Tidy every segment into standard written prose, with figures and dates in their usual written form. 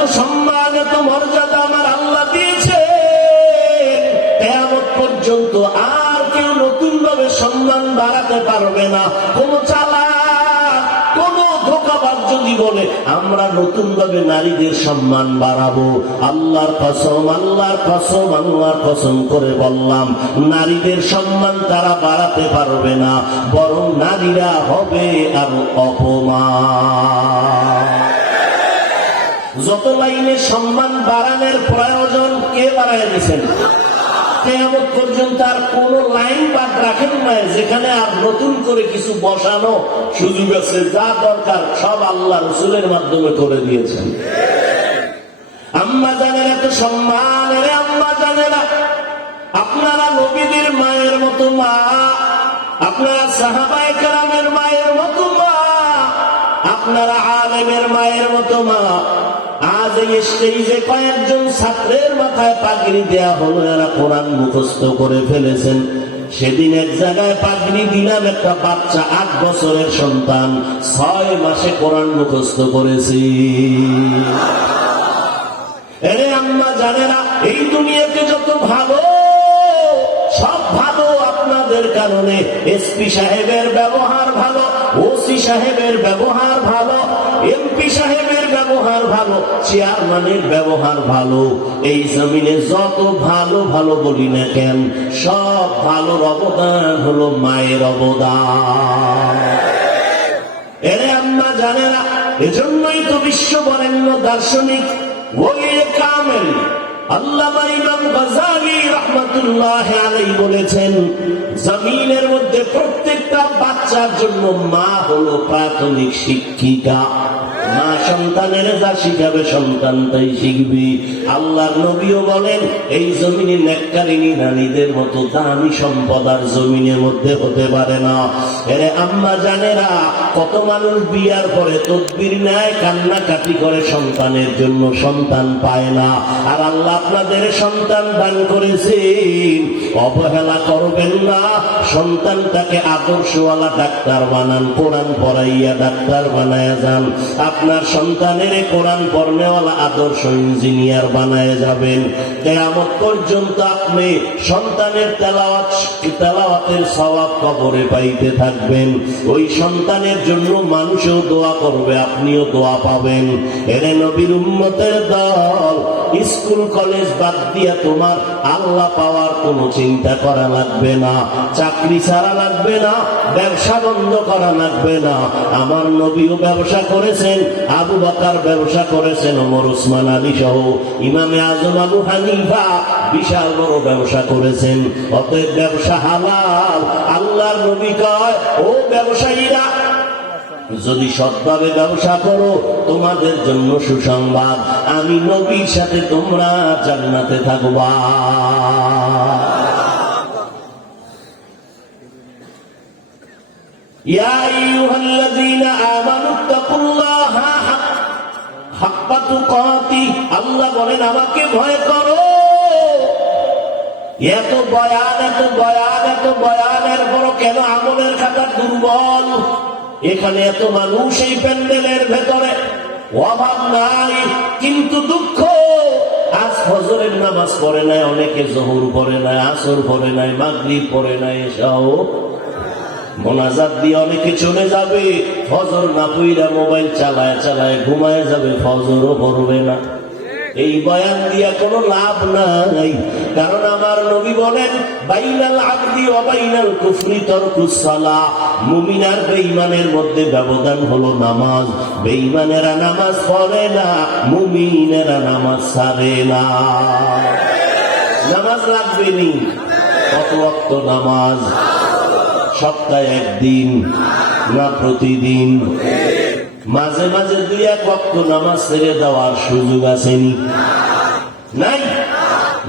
এত সম্মান এত মর্যাদা আমার আল্লাহ দিয়েছে, কিয়ামত পর্যন্ত আর কেউ নতুন ভাবে সম্মান বাড়াতে পারবে না। কোন চালাক কোন ধোঁকাবাজ যদি বলে আমরা নতুন ভাবে নারীদের সম্মান বাড়াবো, আল্লাহর কসম আল্লাহর কসম আল্লাহর কসম করে বললাম, নারীদের সম্মান তারা বাড়াতে পারবে না, বরং নারীরা হবে আর অপমান। যত লাইনে সম্মান বাড়ানোর প্রয়োজন কে বাড়ায় দিয়েছেন? কিয়ামত পর্যন্ত আর কোন লাইন বাদ রাখেন নাই যেখানে আর নতুন করে কিছু বসানো সুযোগ আছে। যা দরকার সব আল্লাহ রাসূলের মাধ্যমে করে দিয়েছেন। আম্মা জানেরা তো সম্মান, রে আম্মা জানেরা, আপনারা নবীদের মায়ের মতো মা, আপনারা সাহাবায়ে কেরামের মায়ের মতো মা, আপনারা আলেমের মায়ের মতো মা। আজ এই স্টেজে কয়েকজন ছাত্রের মাথায় পাগড়ি দেয়া হলো, এরা কোরআন মুখস্থ করে ফেলেছেন। সেদিন এক জায়গায় পাগড়ি দিলাম, একটা বাচ্চা 8 বছরের সন্তান 6 মাসে কোরআন মুখস্থ করেছি। এরে আম্মা জানেরা, এই দুনিয়াতে যত ভালো সব ভালো আপনাদের কারণে। এসপি সাহেবের ব্যবহার ভালো, ওসি সাহেবের ব্যবহার ভালো, এমপি সাহেবের ব্যবহার ভালো, চেয়ারম্যানের ব্যবহার ভালো। এই জমিনে যত ভালো ভালো বলি না কেন, সব ভালোর অবদান হলো মায়ের অবদান। এরে আম্মা জানেরা, এজন্যই তো বিশ্ব বরেণ্য দার্শনিক ওলিয়ে কামেল আল্লামা ইমাম গাজ্জালী রাহমাতুল্লাহি আলাইহি বলেছেন, জমিনের মধ্যে প্রত্যেকটা বাচ্চার জন্য মা হলো প্রাথমিক শিক্ষিকা। মা সন্তানের যা শিখাবে সন্তান তাই শিখবে। আল্লাহর নবীও বলেন, এই জমিনে নেককারিনী নারীদের মতো দামি সম্পদ আর জমিনের মধ্যে হতে পারে না। এরে আম্মা জানেরা, কত মানুষ বিয়ার পরে তদবির নেয়, কান্নাকাটি করে সন্তানের জন্য, সন্তান পায় না। আর আল্লাহ আপনাদের সন্তান দান করেছেন, অবহেলা করবেন না। সন্তানটাকে আদর্শওয়ালা ডাক্তার বানান, কোরআন পড়াইয়া ডাক্তার বানায়া যান। আপনার সন্তানের কোরআন পড়নেওয়ালা আদর্শ ইঞ্জিনিয়ার বানায় যাবেন। কিয়ামত পর্যন্ত আপনি সন্তানের তেলাওয়াতের সওয়াব কবরে পাইতে থাকবেন। ওই সন্তানের জন্য মানুষও দোয়া করবে, আপনিও দোয়া পাবেন। এরে নবীর উম্মতের দল, স্কুল কলেজ বাদ দিয়া তোমার আল্লাহ পাওয়ার কোনো চিন্তা করা লাগবে না, চাকরি ছাড়া লাগবে না, ব্যবসা বন্ধ করা লাগবে না। আমার নবীও ব্যবসা করেছেন, আবু বকর ব্যবসা করেছেন, ওমর ওসমান আলী সহ ইমামে আজম আবু হানিফা বিশাল বড় ব্যবসা করেছেন। অতএব ব্যবসা হালাল। আল্লাহর নবী কয়, ও ব্যবসায়ীরা, যদি সৎভাবে ব্যবসা করো তোমাদের জন্য সুসংবাদ, আমি নবীর সাথে তোমরা জান্নাতে থাকবা। ইয়া আইয়ুহাল্লাযীনা আমানুত্তাকুল্লাহা হাক্কা তুকাতি, আল্লাহ বলেন আমাকে ভয় করো। এত বয়ান এত বয়ান এত বয়ানের পর কেন আমলের খাতা দুর্বল? এখানে এত মানুষ এই প্যান্ডেলের ভেতরে, অভাব নাই, কিন্তু দুঃখ আজ ফজরের নামাজ পড়ে নাই, অনেকে জোহর পড়ে নাই, আসর পড়ে নাই, মাগরিব পড়ে নাই, এসাও মোনাজাত দিয়ে অনেকে চলে যাবে, ফজর না পইরা মোবাইল চালায় চালায় ঘুমায় যাবে, ফজরও পড়বে না। এই বয়ান দিয়া কোনো লাভ নাই। কারণ আমার নবী বলেন, বাইনাল আবদি ওয়া বাইনাল কুফরি তারকুস সালাহ, মুমিন আর বেঈমানের মধ্যে ব্যবধান হলো নামাজ। বেঈমানেরা নামাজ পড়ে না, মুমিনেরা নামাজ ছাড়ে না। নামাজ লাগবে নি, কত ওয়াক্ত নামাজ? সপ্তাহে একদিন না প্রতিদিন? মাঝে মাঝে 2-1 ওয়াক্ত নামাজ ছেড়ে দেওয়ার সুযোগ আসেনি? নাই।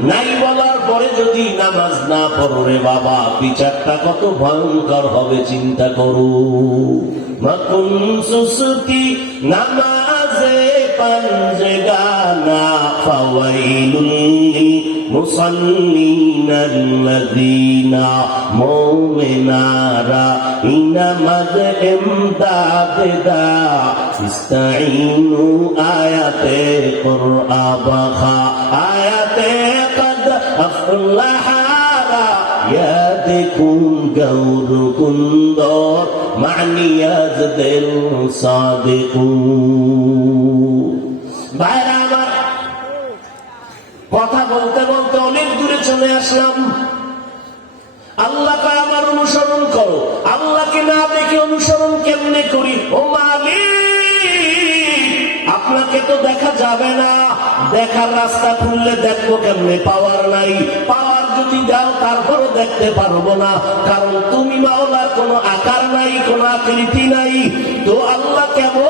নাই বলার পরে যদি নামাজ না পড়ো রে বাবা, বিচারটা কত ভয়ঙ্কর হবে চিন্তা করো। মাকুন সুসুতি নামাজে পাঞ্জেগানা ফাওয়াইলুল মুসাল্লিনাল্লাযীনা মুমিনারা ইনামাজ ইমদাদদা ইস্তাইনু আয়াতে কুরআবাখা আয়াতে কদ আফলাহা ইয়াদিকুম গৌর কুন্দর মানিয়াজ দিল সাদিকু। ভাইরা আমার, কথা বলতে বলতে অনেক দূরে চলে আসলাম। আল্লাহকে আমার অনুসরণ করো। আল্লাহকে না দেখে অনুসরণ কেমনে করি? ও মালিক, আপনাকে তো দেখা যাবে না, দেখার রাস্তা খুললে দেখবো কেমনে? পাওয়ার নাই। পাওয়ার যদি দাও তারপরও দেখতে পারবো না, কারণ তুমি মাওলার কোনো আকার নাই, কোনো আকৃতি নাই। তো আল্লাহ কেমন?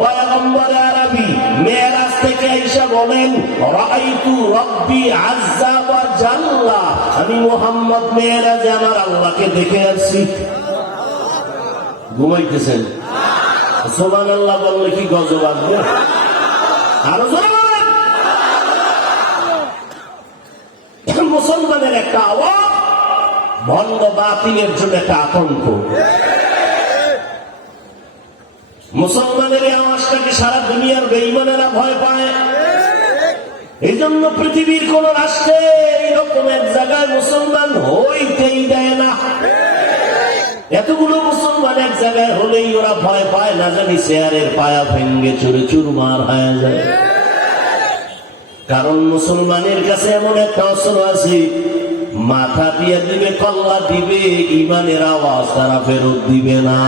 পয়গম্বরে আরবি মেরাজ থেকে এসে বলেন, রাআইতু রাব্বি আযজা ওয়া জাল্লা, আমি মুহাম্মদ মেরাজে আমার আল্লাহকে দেখে আসছি। ঘুমাইতেছেন? সুবহানাল্লাহ বললে কি গজব আসবে? আরো জোরে বলেন। মুসলমানের একটা আওয়াজ ভণ্ড বাতিলের জন্য একটা আতঙ্ক। মুসলমানের এই আওয়াজটাকে সারা দুনিয়ার বেঈমানেরা ভয় পায়। এই জন্য পৃথিবীর কোন রাষ্ট্রে এইরকম এক জায়গায় মুসলমান হইতেই দেয় না। এতগুলো মুসলমান এক জায়গায় হলেই ওরা ভয় পায়, না জানি চেয়ারের পায়া ভেঙ্গে চুরে চুরমার হয়ে যায়। কারণ মুসলমানের কাছে এমন একটা অস্ত্র আছে, মাথা দিয়ে দিবে, কল্লা দিবে, ইমানের আওয়াজ তারা ফেরত দিবে না।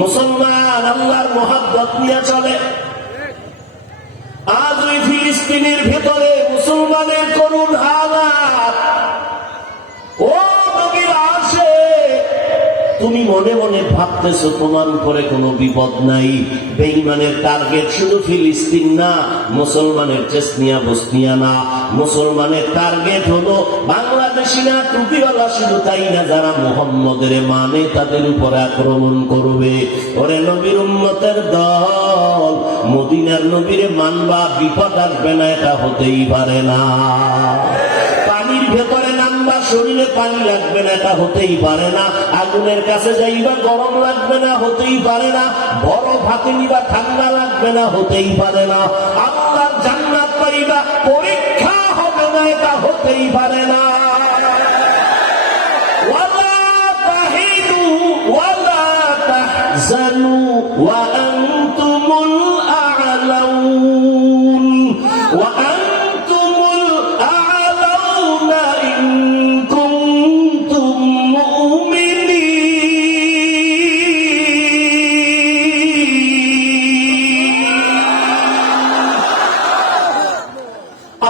মুসলমান আল্লাহর মোহাব্বত নিয়ে চলে। আজ ওই ফিলিস্তিনের ভেতরে মুসলমানের করুণ হালাত। ও নবীর আসে, তুমি মনে মনে ভাবতেছো তোমার উপরে কোনো বিপদ নাই। বেঈমানের টার্গেট শুধু ফিলিস্তিন না, মুসলমানের চেসনিয়া বসনিয়া না, মুসলমানের টার্গেট হলো বাংলাদেশি না, টুপিওয়ালা শুধু তাই না, যারা মুহাম্মদের মানে তাদের উপরে আক্রমণ করবে। ওরে নবীর উম্মতের দল, মদিনার নবীরে মানবা, বিপদ আসবে না, এটা হতেই পারে না। পানির ভেতরে নামবা, শরীরে পানি লাগবে না, এটা হতেই পারে না। আগুনের কাছে যাইবা, গরম লাগবে না, হতেই পারে না। বরফ হাতে নিবা, ঠান্ডা লাগবে না, হতেই পারে না। আল্লাহর জান্নাত পাইবা, পরীক্ষা হবে না, এটা হতেই পারে না। ওয়ালা তাহিনু ওয়ালা তাহজানু ওয়া আনতুমুল আ'লাউন ওয়া আনতুমুল আ'লাউনা ইন কুনতুম মুমিনিন।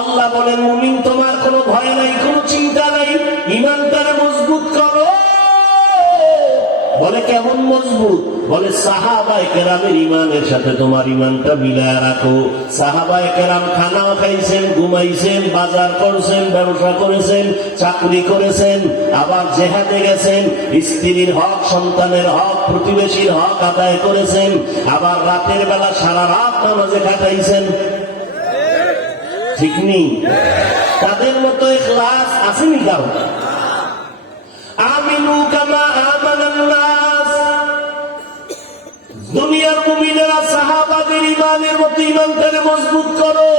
আল্লাহ বলেন, মুমিন তোমার কোনো ভয় নাই, কোনো চিন্তা নাই, ঈমানটারে মজবুত করো। বলে কেমন মজবুত? বলে সাহাবায়ে কেরামের ঈমানের সাথে তোমার ঈমানটা মিলায় রাখো। সাহাবায়ে কেরাম খানাও খাইছেন, ঘুমাইছেন, বাজার করছেন, ব্যবসা করেছেন, চাকরি করেছেন, আবার জিহাদে গেছেন, স্ত্রীর হক, সন্তানের হক, প্রতিবেশীর হক আদায় করেছেন, আবার রাতের বেলা সারা রাত নামাজে কাটাইছেন। ঠিক নেই? তাদের মতো ইখলাস আসেনি কারো। আমিনু কামা আমানান নাস। দুনিয়ার মুমিনেরা সাহাবাদের ঈমানের মতো ঈমানটারে মজবুত করো।